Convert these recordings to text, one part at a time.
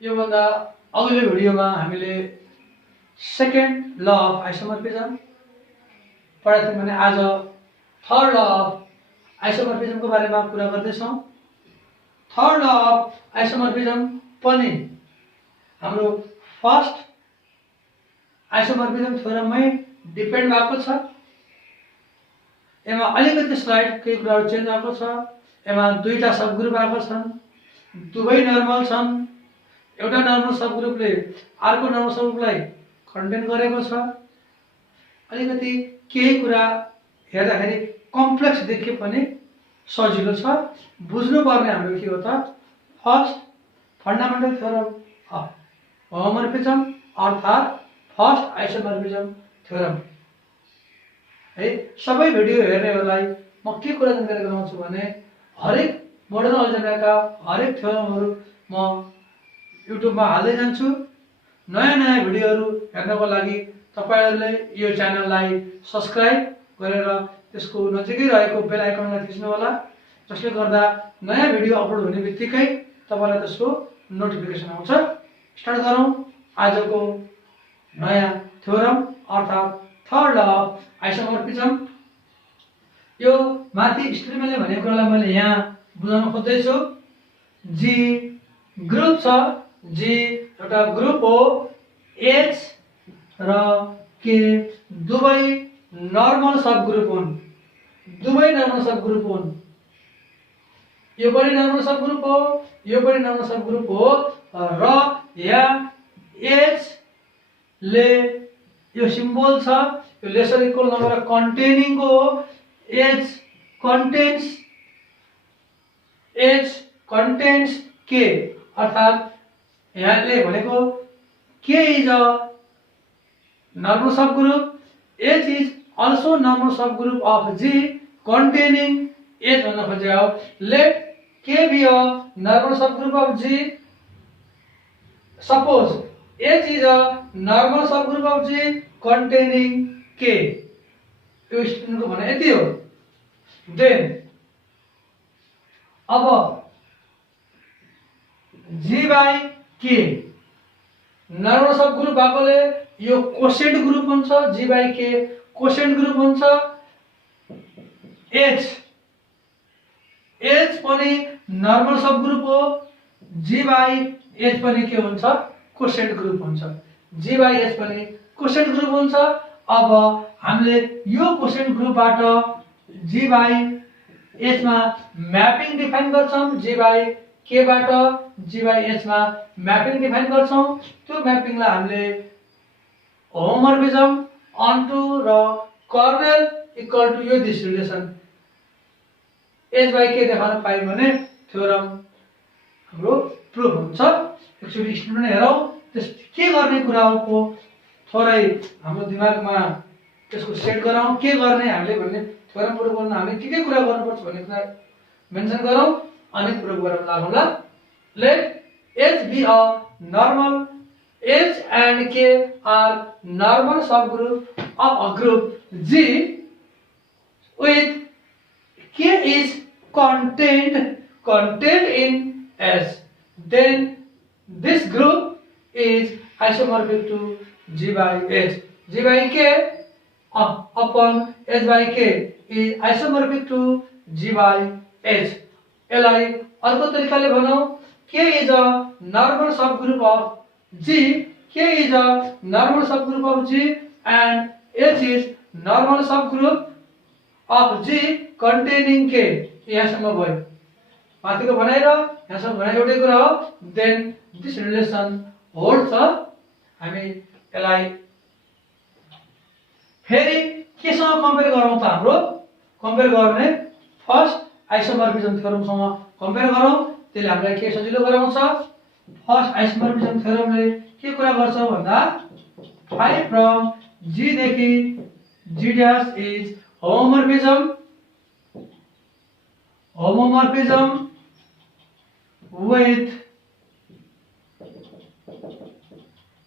यो भन्दा अघिल्लो भिडियोमा हामीले सेकेन्ड ल अफ आइसोमर्फिजम पढाएको थियौँ भने आज थर्ड ल अफ आइसोमर्फिजमको बारेमा कुरा गर्दैछौँ। थर्ड ल अफ आइसोमर्फिजम पनि हाम्रो फर्स्ट आइसोमर्फिजम थ्योरममै डिपेन्ड भएको छ। यसमा अलिकति स्लाइड केही कुराहरू चेन्ज भएको छ। यसमा दुईटा सब ग्रुप आएको छन्, दुवै नर्मल छन्। एउटा नर्मल सब ग्रुपले अर्को नर्मल सब ग्रुपलाई कन्टेन गरेको छ। अलिकति केही कुरा हेर्दाखेरि कम्प्लेक्स देखिए पनि सजिलो छ। बुझ्नुपर्ने हाम्रो के हो त, फर्स्ट फन्डामेन्टल थ्योरम अफ होमोमर्फिजम अर्थात् फर्स्ट आइसोमर्फिजम थ्योरम है। सबै भिडियो हेर्नेहरूलाई म के कुरा जानकारी गराउँछु भने हरेक मोडर्न अलजेब्राका हरेक थ्योरमहरू म युट्युबमा हाल्दै जान्छु। नयाँ भिडियोहरू हेर्नको लागि तपाईहरुले यो च्यानललाई सब्स्क्राइब गरेर त्यसको नजिकै रहेको बेल आइकनलाई थिच्नु होला, जसले गर्दा नयाँ भिडियो अपलोड हुने बित्तिकै तपाईलाई त्यसको नोटिफिकेसन आउँछ। स्टार्ट गरौँ आजको नयाँ थ्योरम अर्थात् थर्ड ल अफ आइसोमर्फिजम। यो माथि स्क्रिनमा भनेको कुरालाई मैले यहाँ बुझाउन खोज्दैछु। जी ग्रुप छ, जी एउटा ग्रुप हो। एच र के दुवै नर्मल सब ग्रुप हुन्, दुवै नर्मल सब ग्रुप हुन्। यो पनि नर्मल सब ग्रुप हो, यो पनि नर्मल सब ग्रुप हो। र यहाँ एच ले यो सिम्बल छ, यो लेसर इक्वल नभएर कन्टेनिङ को हो। एच कन्टेन्स के अर्थात् यहाँले भनेको के is a normal subgroup, H is also normal subgroup of G containing H भन्नु खोजेको हो। Let K be a normal subgroup of G. Suppose H is a normal subgroup of G containing K. यो स्टुडेन्टको भने यति हो। Then अब G by K normal sub group भएकोले यो कोसेन्ट ग्रुप हुन्छ। जी बाई के कोसेन्ट ग्रुप हुन्छ। एच पनि नर्मल सब ग्रुप हो। जी बाई एच पनि के हुन्छ, कोसेन्ट ग्रुप हुन्छ। जी बाई एच पनि कोसेन्ट ग्रुप हुन्छ। अब हामीले यो कोसेन्ट ग्रुपबाट जी बाई एच मा म्यापिङ डिफाइन गर्छौं। जी बाई के बाट जी बाई एच मा म्यापिङ डिफाइन गर्छौं। त्यो म्यापिङलाई हामीले होमोमर्फिजम अन्टु र कर्नेल इक्वल टु यो दिस रिलेसन एच बाई के देखाउन पाइयो भने थ्योरम हाम्रो प्रुफ हुन्छ। एकचोटि स्टुडेन्ट हेरौँ त्यस के गर्ने कुराको थोरै हाम्रो दिमागमा त्यसको सेट गरौँ। के गर्ने हामीले भन्ने थ्योरम प्रुफ गर्न हामीले के कुरा गर्नुपर्छ भन्ने कुरा मेन्सन गरौँ अनि प्रुफ गर्न लागौँला। Let H be a normal. H and K are normal subgroup of a group G with K is contained in S. Then this group is isomorphic to G by H. G by K upon H by K is isomorphic to G by H. यसलाई अर्को तरिकाले भनौं, K is a normal subgroup of G. K is a normal subgroup of G and H is normal subgroup of G containing K. यहाँसम्म भयो। माथिको भनाइ र यहाँसम्म भनाइ एउटै कुरा हो। Then this relation holds. हामी यसलाई फेरि केसँग कम्पेयर गरौँ त, हाम्रो कम्पेयर गर्ने फर्स्ट आइसोमर्फिजम थ्योरमसँग कम्पेयर गरौँ। त्यसले हामीलाई के सजिलो गराउँछ। फर्स्ट आइसोमर्फिजम थ्योरमले के कुरा गर्छ भन्दा फाइ फ्रम जी देखि G dash is homomorphism with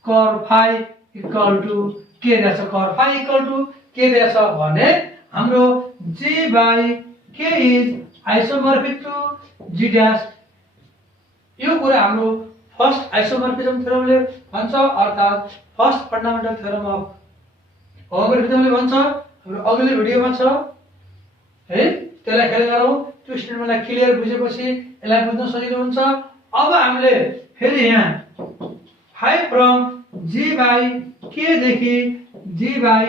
cor phi equal to k dash। cor phi equal to k dash भने हाम्रो g by k is isomorphic to g dash। यो कुरा हाम्रो फर्स्ट आइसोमर्फिज्म थ्योरमले भन्छ, अर्थात् फर्स्ट फन्डामेन्टल थ्योरम अफ होमोमर्फिज्मले भन्छ। हाम्रो अघिल्लो भिडियोमा छ है, त्यसलाई खेल गरौँ। त्यो स्टेटमेन्टलाई क्लियर बुझेपछि यसलाई बुझ्न सजिलो हुन्छ। अब हामीले फेरि यहाँ फाइ फ्रम जी बाई के देखि जी बाई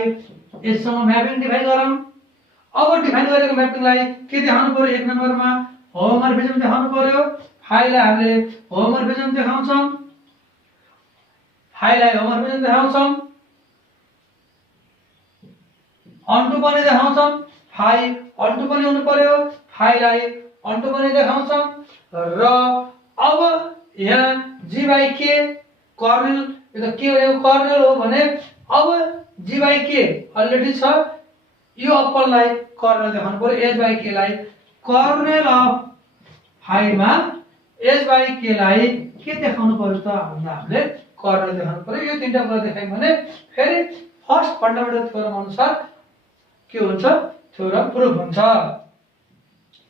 यससँग म्यापिङ डिफाइन गरौँ। अब डिफाइन गरेको म्यापिङलाई के देखाउनु पर्यो? 1 नम्बरमा होमोमर्फिज्म देखाउनु पर्यो। फाइलाई हामीले होमोमर्फिज्म देखाउँछौँ, फाइलाई होमोमर्फिज्म देखाउँछौँ, अन्टु पनि देखाउँछौँ। फाइ अन्टु पनि हुनु पर्यो, फाइलाई अन्टु पनि देखाउँछौँ। र अब यहाँ जी बाई के कर्नेल, यो त के भनेको कर्नेल हो भने अब जी बाई के अलरेडी छ, यो अप्परलाई कर्नेल देखाउनु पर्यो। एच बाई के लाई kernel of Faima H by के लाई के देखाउनु पर्यो त? हामीले कर्नेल देखाउनु पर्यो। यो तीनटा कुरा देखायौँ भने फेरि फर्स्ट फन्डामेन्टल थ्योरम अनुसार के हुन्छ? थ्योरम प्रुफ हुन्छ।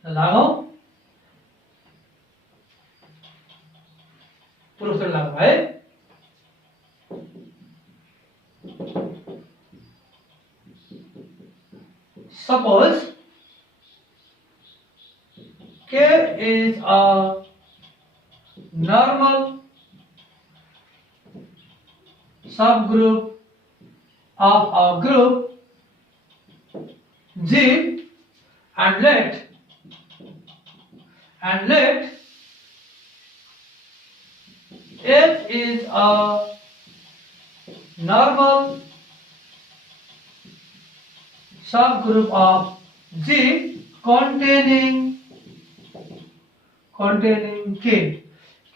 लागौँ, प्रुफ त लागौँ है। Suppose K is a normal subgroup of a group G, and let F is a normal subgroup of G containing K.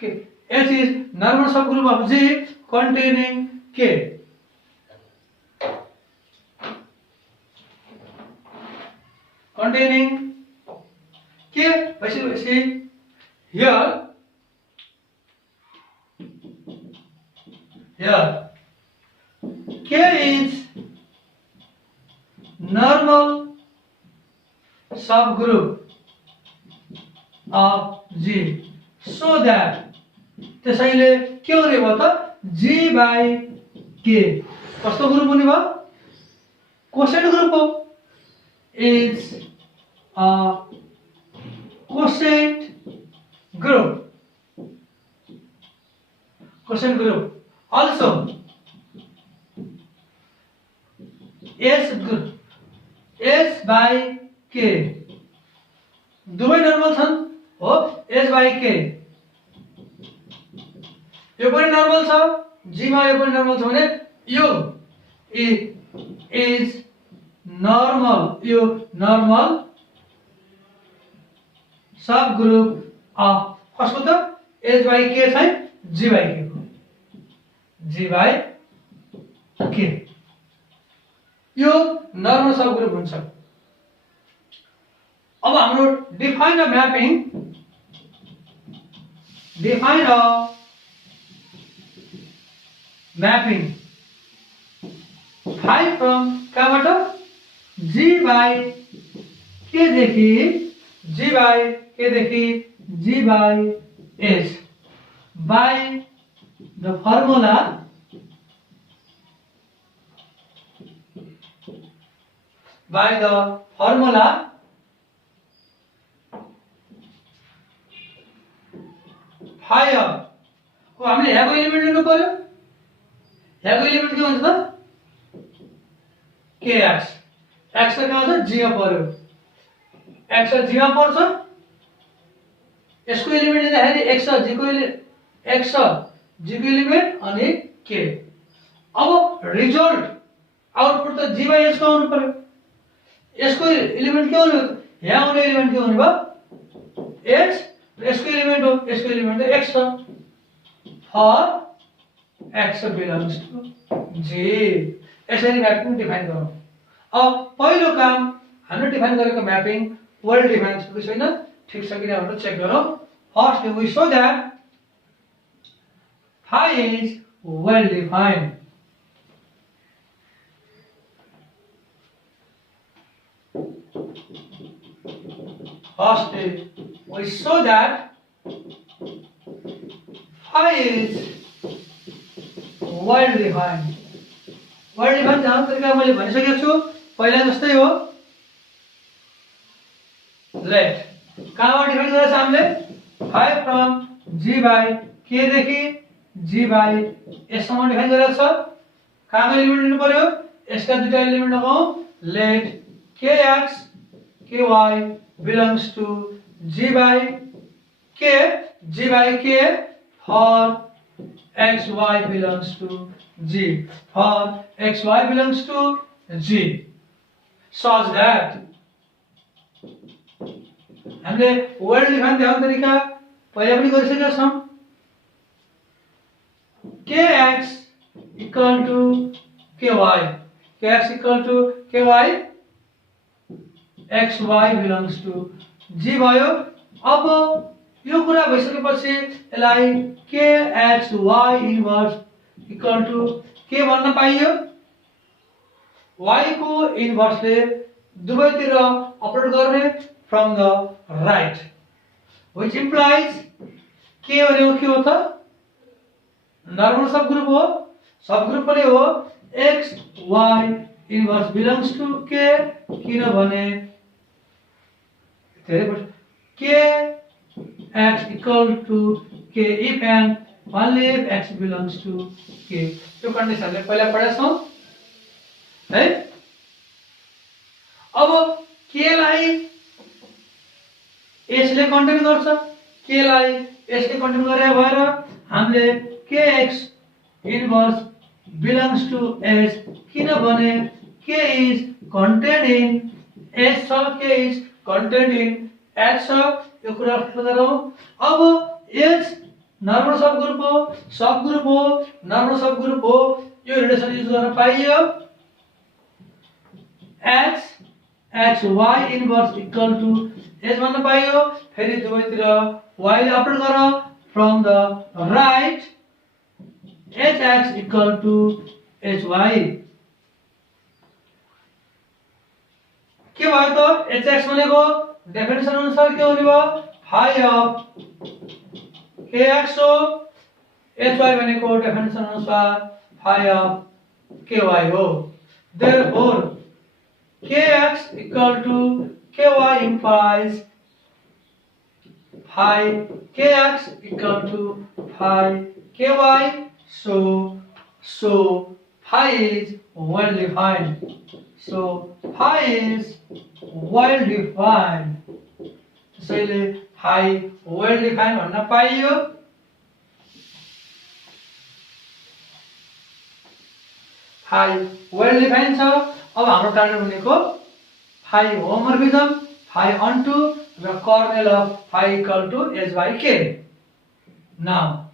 H is normal subgroup of G containing K. Containing K. Basically, here K is normal subgroup of G, so that त्यसैले के हुने भयो त? G by K कस्तो group हुने भयो? Coset group हो। is a quotient group. Quotient group. Also, S by K. दुवै नर्मल छन् हो, S by K. यो पनि नर्मल छ, G मा यो पनि नर्मल छ भने यो is normal, यो normal subgroup of कसको त? H by K चाहिँ G by K को, G by K यो normal subgroup हुन्छ। अब हाम्रो define a mapping, define a mapping five from कहाँबाट? G by K देखि G by K देखि G by H by the formula फाइ को हामीले यहाँको एलिमेन्ट लिनु पर्यो। यहाँको एलिमेन्ट के हुन्छ त? kx, x कहाँ छ? g मा पर्यो। x g मा पर्छ, यसको एलिमेन्ट लिँदाखेरि x g को एलिमेन्ट अनि k। अब रिजल्ट आउटपुट त g h को आउनु पर्यो। यसको एलिमेन्ट के हुने? यहाँ आउने एलिमेन्ट के हुने भयो? h। यसको एलिमेन्ट हो, यसको एलिमेन्ट हो x for x belongs to g। यसरी म्यापिङ डिफाइन गरौँ। अब पहिलो काम हामीले डिफाइन गरेको म्यापिङ वेल डिफाइन छ कि छैन, ठीक छ कि भनेर चेक गरौँ। First we show that phi is well defined. First we show that phi is well defined. well defined जान्ने तरिका मैले भनिसकेको छु, पहिला जस्तै हो. let कहाँबाट डिफाइन गरेछ हामीले? phi from g by k देखि g by s सम्म डिफाइन गरेको छ. कहाँको एलिमेन्ट लिनु पर्यो? s का दुईटा एलिमेन्ट लगाऊ. let kx ky belongs to g by k for x y belongs to g, for x y belongs to g, such that हामीले वर्ड डिफाइन ध्यान तरिका पहिले पनि गरिसकेका छौं. kx equal to ky, kx equal to ky, xy belongs to g भयो. अब यो कुरा भइसकेपछि यसलाई kxy इन्भर्स इक्वल टु के भन्न पाइयो? y को इन्भर्सले दुवैतिर अपरेट गर्ने from the right, which implies के भनेको के हो त? नर्मल सब ग्रुप हो, सब ग्रुप पनि हो. x y inverse belongs to k, किनभने k x equal to k if and only if x belongs to k. यो कन्डिसनले पहिला पढेका छौं है. अब k लाई s ले कन्टेन गर्छ, k लाई s ले कन्टेन गरे भएर हामीले kx inverse belongs to s, किनभने k is contained in s, k is contained in s. यो कुरा गरौँ. अब s नर्मल सब ग्रुप हो, नर्मल सब ग्रुप हो. यो रिलेसन युज गर्न पाइयो. x y inverse equal to s भन्न पाइयो. फेरि दुवैतिर y ले अपरेट गर from the right. hx equal to hy. के भयो त? hx भनेको डेफिनेसन अनुसार के हुने भयो? phi of kx हो. hy भनेको डेफिनेसन अनुसार phi of ky हो. Therefore kx equal to ky implies phi kx equal to phi ky. So phi is well defined. So phi is well defined. त्यसैले phi well defined भन्न पाइयो. phi well defined छ. अब हाम्रो target भनेको phi homomorphism, phi onto the kernel of phi equal to s by k. Now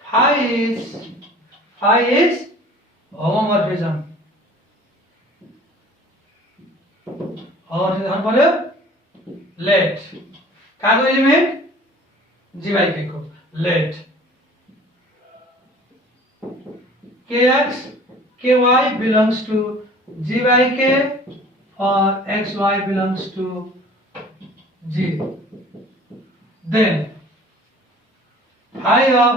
phi is homomorphism. homomorphism पर्यो. let काको element? g by k को. let kx ky belongs to g by k or xy belongs to g. Then phi of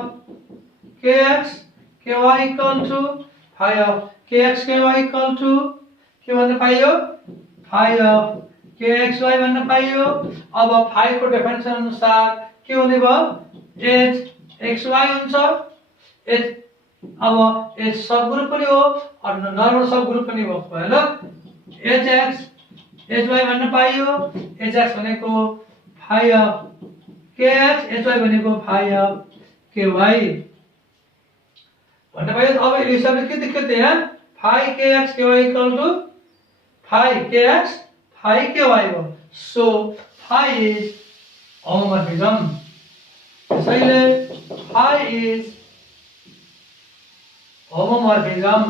kx ky equal to phi of kx ky equal to के भन्न पाइयो? phi of kxy भन्न पाइयो. अब phi को definition अनुसार के हुने भयो? h xy हुन्छ. h अब h सब ग्रुप पनि हो और नर्मल सब ग्रुप पनि हो. ल hx hy भन्न पाइयो. hx भनेको phi of kx, hy भनेको phi of ky भन्न पाइयो. अब यो हिसाबले के देखियो त यहाँ? phi kx ky equal to phi kx phi ky हो. So phi is homomorphism. त्यसैले phi is homomorphism.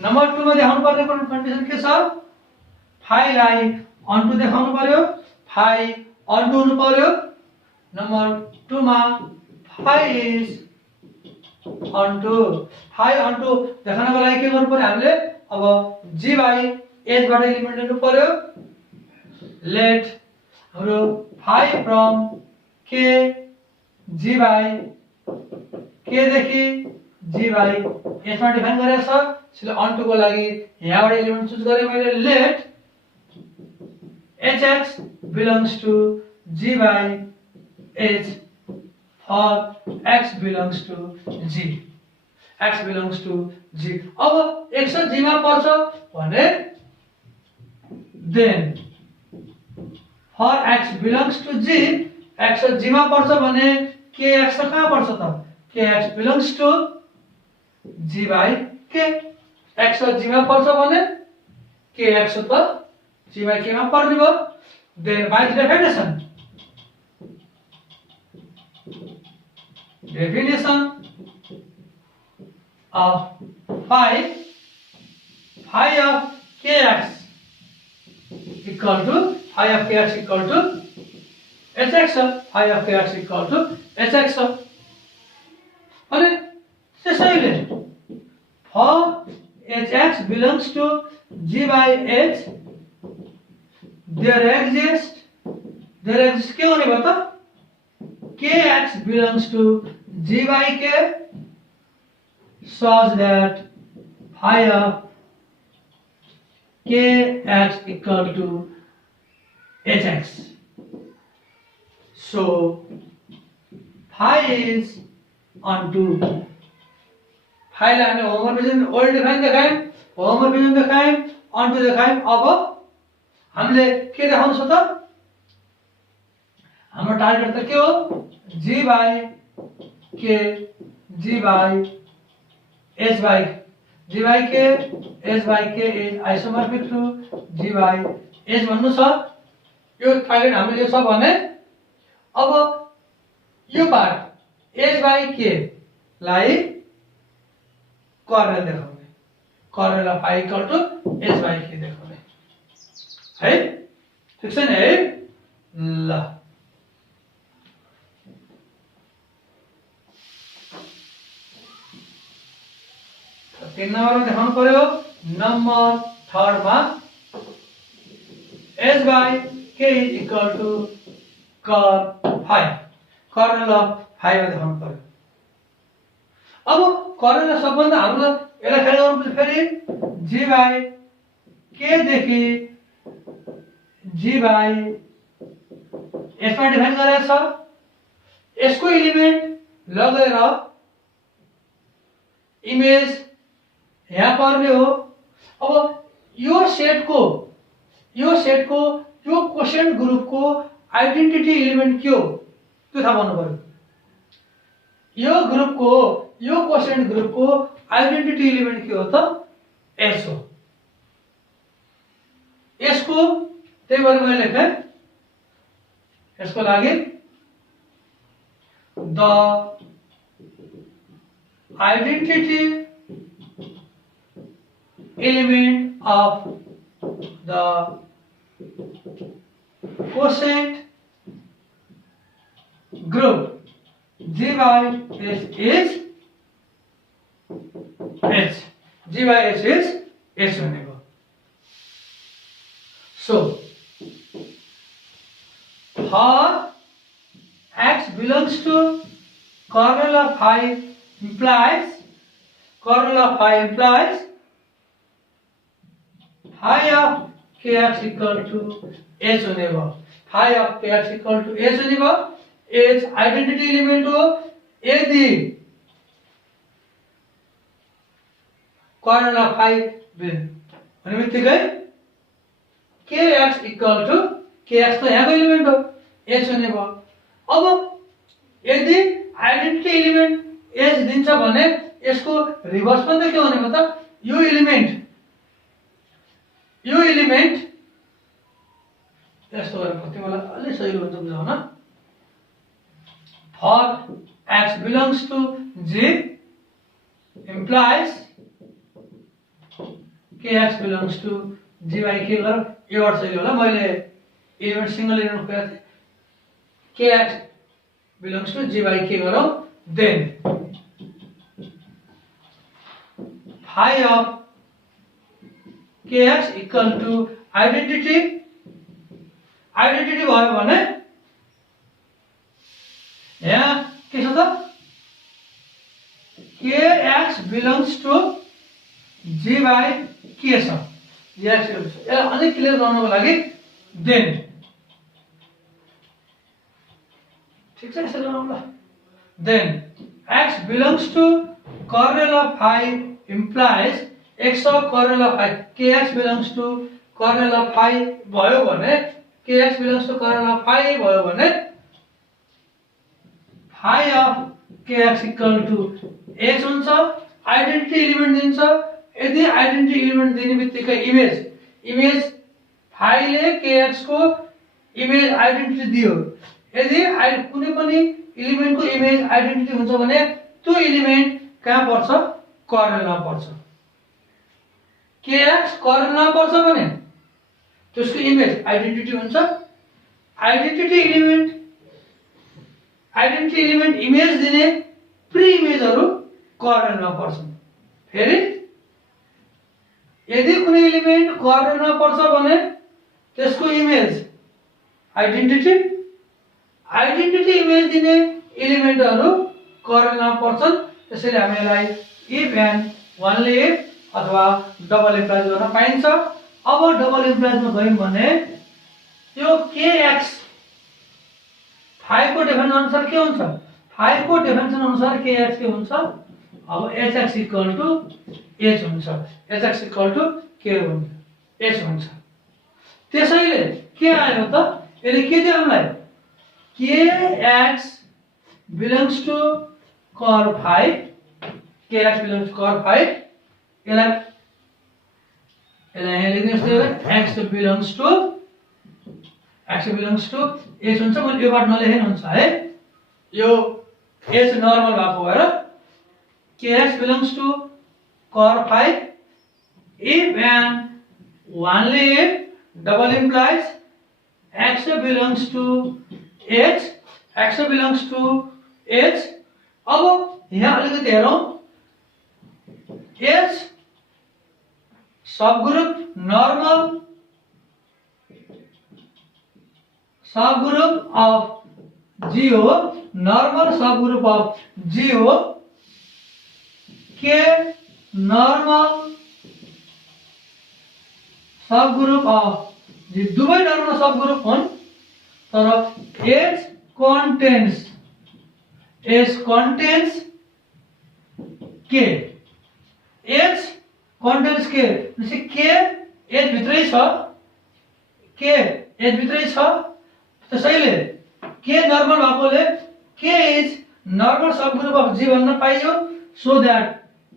नंबर 2 मा देखाउनु पर्ने कन्डिसन के छ? phi लाई onto देखाउनु पर्यो. phi onto हुनु पर्यो. नंबर 2 मा phi is onto. phi onto देखाउनको लागि के गर्नु पर्यो हामीले? अब g by h बाट एलिमेन्ट लिनु पर्यो. let हाम्रो phi from के जी बाई के देखि जी बाई यसमा डिफाइन गरेको छ। त्यसले अन्टु को लागि यहाँबाट एलिमेन्ट चुज गरे मैले। Let hx belongs to g by h for x belongs to g, x belongs to g। अब x g मा पर्छ भने then for x belongs to g, x g मा पर्छ भने kx कहाँ पर्छ त? kx belongs to g by k। x g मा पर्छ भने kx त g by k मा पर्ने भयो। then by definition of phi of kx equal to phi of kx equal to hx, phi of kx equal to hx। अनि त्यसैले for hx belongs to g by h there exists के होने भयो त? kx belongs to g by k such that phi of kx equal to hx। So phi is onto phi लाई हामीले होमवर्क भिजन ओल्ड डिफाइन देखायौं, होमवर्क भिजन देखायौं, onto देखायौं। अब हामीले के देखाउनु छ त? हाम्रो टार्गेट त के हो? g by k g by h by k h by k is isomorphic to g by h भन्नु छ। यो टार्गेट हामीले यो छ भने अब यो पार्ट h by k लाई कर्नेल देखाउने, kernel of phi equal to h by k देखाउने है। ठीक छ नि है? ल तीन नंबर में देखाउनु पर्यो। नंबर थर्ड में h by k is equal to cor phi, kernel of phi में देखाउनु पर्यो। अब कर्नेल सबभन्दा हाम्रो यसलाई ख्याल गर्नु फेरि g by k देखि g by h मा डिफाइन गरेको छ। यसको एलिमेन्ट लगेर इमेज यहाँ पर्ने हो। अब यो सेटको यो क्वोशिएन्ट ग्रुपको आइडेन्टिटी एलिमेन्ट के हो त्यो थाहा पाउनु पर्यो। यो ग्रुपको यो क्वोशिएन्ट ग्रुपको आइडेन्टिटी एलिमेन्ट के हो त? s हो। यसको त्यही भएर मैले लेखे यसको लागि the identity element of the quotient group g by h is h, g by h is h होने को। So for x belongs to kernel of phi implies phi of kx equal to h होने भयो। phi of kx equal to h होने भयो। h identity element हो। यदि kernel of phi भने बित्तिकै kx equal to kx त यहाँको एलिमेन्ट हो h होने भयो। अब यदि आइडेन्टिटी एलिमेन्ट h दिन्छ भने यसको रिभर्स पनि त के हुने भयो त? यो एलिमेन्ट यस्तो गरेर कति बेला अलि सजिलो हुन्छ बुझाउन। for x belongs to g implies kx belongs to g by k गरेर यो वर्ड सजिलो होला। मैले एलिमेन्ट सिंगल एलिमेन्ट गरेको थिएँ। kx belongs to g by k गरौँ। then phi of kx equal to identity भयो भने त kx belongs to g by k छ x यसलाई अझै क्लियर गर्नको लागि देन ठीक छ यसरी गरौँ ल then x belongs to kernel of phi implies x of kernel of phi kx belongs to kernel of phi भयो भने kx belongs to kernel of phi भयो भने phi of kx equal to h हुन्छ identity element दिन्छ यदि identity element दिने बित्तिकै image phi ले kx को इमेज आइडेन्टिटी दियो यदि कुनै पनि एलिमेन्टको इमेज आइडेन्टिटी हुन्छ भने त्यो एलिमेन्ट कहाँ पर्छ कर्नेलमा पर्छ kx कर्नेलमा पर्छ भने त्यसको इमेज आइडेन्टिटी हुन्छ आइडेन्टिटी एलिमेन्ट इमेज दिने प्री इमेजहरु कर्नेलमा पर्छन् फेरि यदि कुनै एलिमेन्ट कर्नेलमा पर्छ भने त्यसको इमेज आइडेन्टिटी इमेज दिने एलिमेन्टहरु कर्नेलमा पर्छन् त्यसैले हामी यसलाई इफ एन्ड ओन्ली इफ अथवा डबल इम्प्लाइज गर्न पाइन्छ अब डबल इम्प्लाइजमा गयौं भने यो kx phi को डेफिनेसन अनुसार के हुन्छ phi को डेफिनेसन अनुसार kx के हुन्छ अब hx इक्वल टु h हुन्छ hx इक्वल टु k हुन्छ h हुन्छ त्यसैले के आयो त यसले के दियो हामीलाई kx belongs to cor phi kx belongs to cor phi यसलाई यहाँ लेख्नुहोस् x belongs to h हुन्छ मैले यो बाट नलेखे हुन्छ है यो h नर्मल भएको भएर kx belongs to cor phi if and only if double implies x belongs to h अब यहाँ अलिकति हेरौं h subgroup normal subgroup of g हो नर्मल सबग्रुप of g हो k नर्मल सबग्रुप of जी दुवै normal subgroup हुन् तर h contains k h contains k जस्तै k h भित्रै छ त्यसैले k नर्मल भएकोले k is normal subgroup of g भन्न पाइयो so that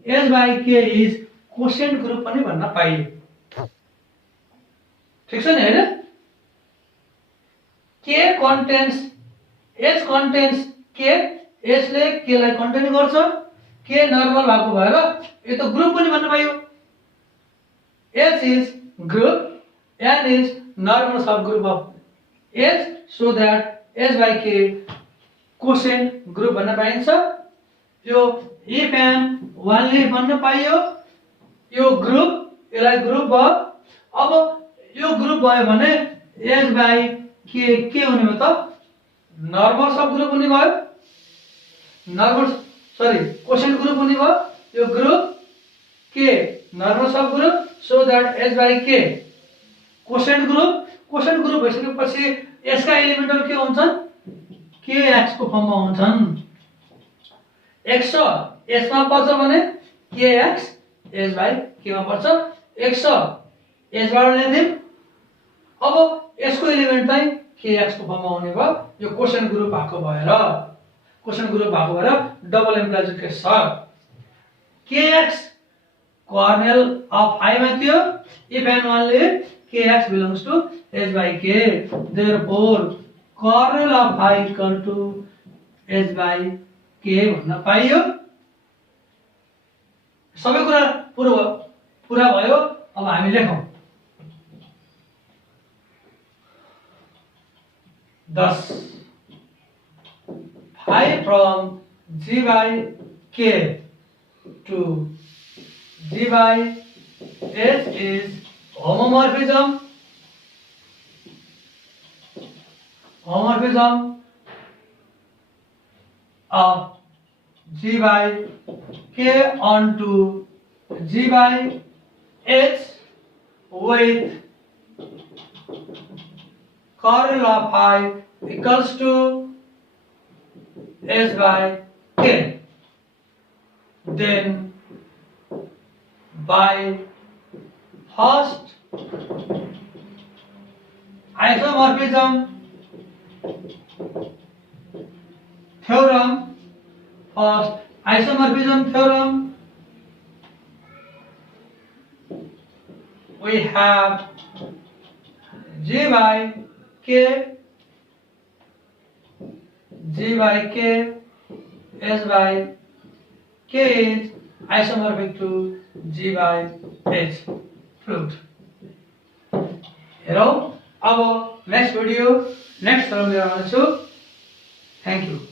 h by k is quotient group पनि भन्न पाइयो ठीक छ नि हैन k contains h contains k h ले k लाई कन्टेन गर्छ k नर्मल भएको भएर यो त ग्रुप पनि भन्न पाइयो h is group n is normal subgroup of h so that h by k quotient group भन्न पाइन्छ यो if and only भन्न पाइयो यो ग्रुप यसलाई ग्रुप भयो अब यो ग्रुप भयो भने h by k के हुने भयो त नर्मल सबग्रुप हुने भयो क्वोशिएन्ट ग्रुप हुने भयो यो group k normal subgroup so that h by k quotient group भइसकेपछि यसका एलिमेन्टहरु के हुन्छन् kx को फर्ममा हुन्छन् x s मा पर्छ भने kx s by k मा पर्छ x s बाट ल्यादिम अब यसको एलिमेन्ट चाहिँ kx को फर्ममा हुने भयो यो क्वोशिएन्ट ग्रुप भएको भएर डबल इम्प्लाइज केस छ kx कर्नेल अफ phi मा थियो if and only kx belongs to h by k therefore kernel of phi equal to h by k भन्न पाइयो सबै कुरा पुरा भयो अब हामी लेखौं 10 phi from g by k to g by h is homomorphism of G by K onto G by H with curl of I equals to S by K. Then by first isomorphism theorem, we have G by K, S by K is isomorphic to G by H proved. Hello, अब next video next theorem लिएर आउँछु. Thank you.